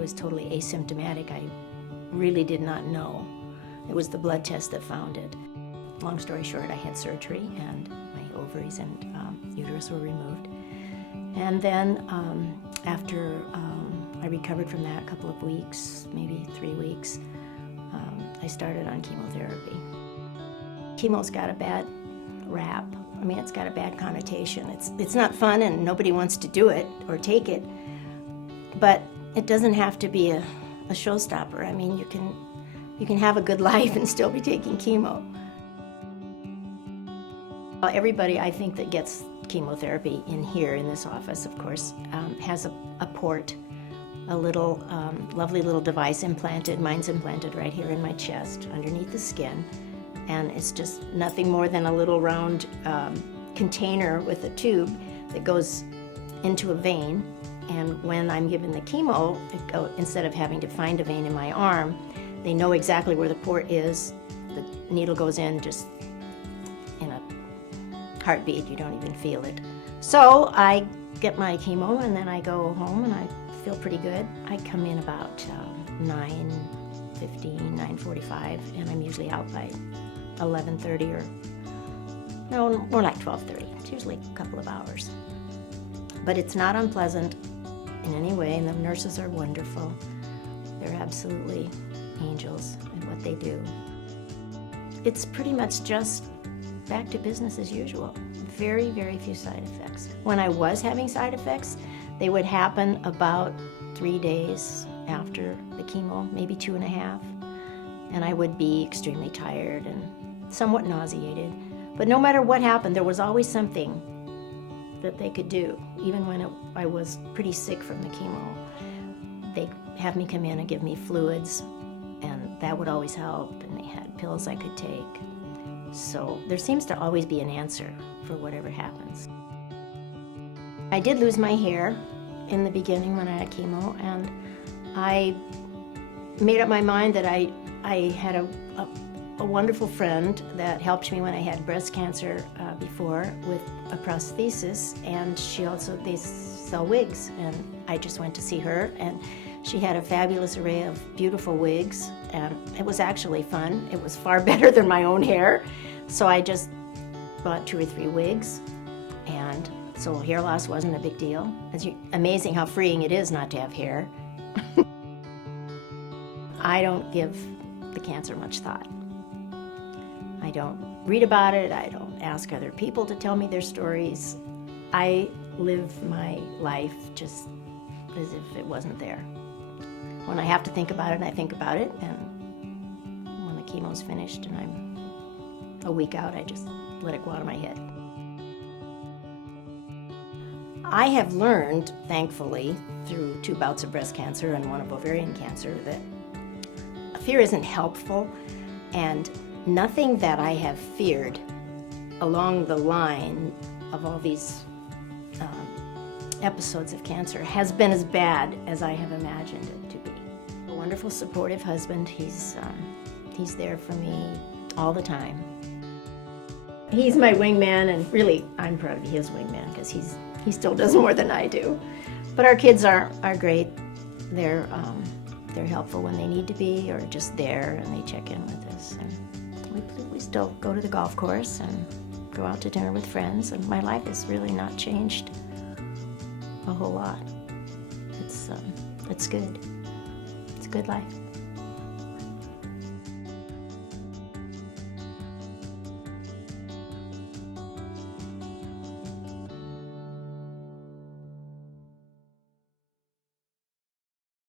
was totally asymptomatic. I really did not know. It was the blood test that found it. Long story short, I had surgery and my ovaries and uterus were removed. And then after I recovered from that a couple of weeks, maybe 3 weeks, I started on chemotherapy. Chemo's got a bad rap. I mean, it's got a bad connotation. It's not fun and nobody wants to do it or take it, but it doesn't have to be a showstopper. I mean, you can have a good life and still be taking chemo. Everybody, I think, that gets chemotherapy in here, in this office, of course, has a port, a little lovely little device implanted. Mine's implanted right here in my chest, underneath the skin. And it's just nothing more than a little round container with a tube that goes into a vein. And when I'm given the chemo, instead of having to find a vein in my arm, they know exactly where the port is. The needle goes in just in a heartbeat. You don't even feel it. So I get my chemo and then I go home and I feel pretty good. I come in about 9:15, 9:45, and I'm usually out by 11:30 or, no, more like 12:30. It's usually a couple of hours. But it's not unpleasant in any way, and the nurses are wonderful. They're absolutely angels in what they do. It's pretty much just back to business as usual. Very, very few side effects. When I was having side effects, they would happen about 3 days after the chemo, maybe 2.5. And I would be extremely tired and somewhat nauseated. But no matter what happened, there was always something that they could do. Even when I was pretty sick from the chemo, they'd have me come in and give me fluids, and that would always help, and they had pills I could take. So there seems to always be an answer for whatever happens. I did lose my hair in the beginning when I had chemo, and I made up my mind that I had a wonderful friend that helped me when I had breast cancer before with a prosthesis, and they sell wigs, and I just went to see her, and she had a fabulous array of beautiful wigs, and it was actually fun. It was far better than my own hair, so I just bought 2 or 3 wigs, and so hair loss wasn't a big deal. It's amazing how freeing it is not to have hair. I don't give the cancer much thought. I don't read about it. I don't ask other people to tell me their stories. I live my life just as if it wasn't there. When I have to think about it, I think about it, and when the chemo's finished and I'm a week out, I just let it go out of my head. I have learned, thankfully, through 2 bouts of breast cancer and 1 of ovarian cancer, that fear isn't helpful, and nothing that I have feared along the line of all these episodes of cancer has been as bad as I have imagined it to be. A wonderful, supportive husband. He's there for me all the time. He's my wingman, and really, I'm proud to be his wingman because he still does more than I do. But our kids are great. They're helpful when they need to be, or just there, and they check in with us. And we still go to the golf course and go out to dinner with friends, and my life has really not changed a whole lot. It's good. It's a good life.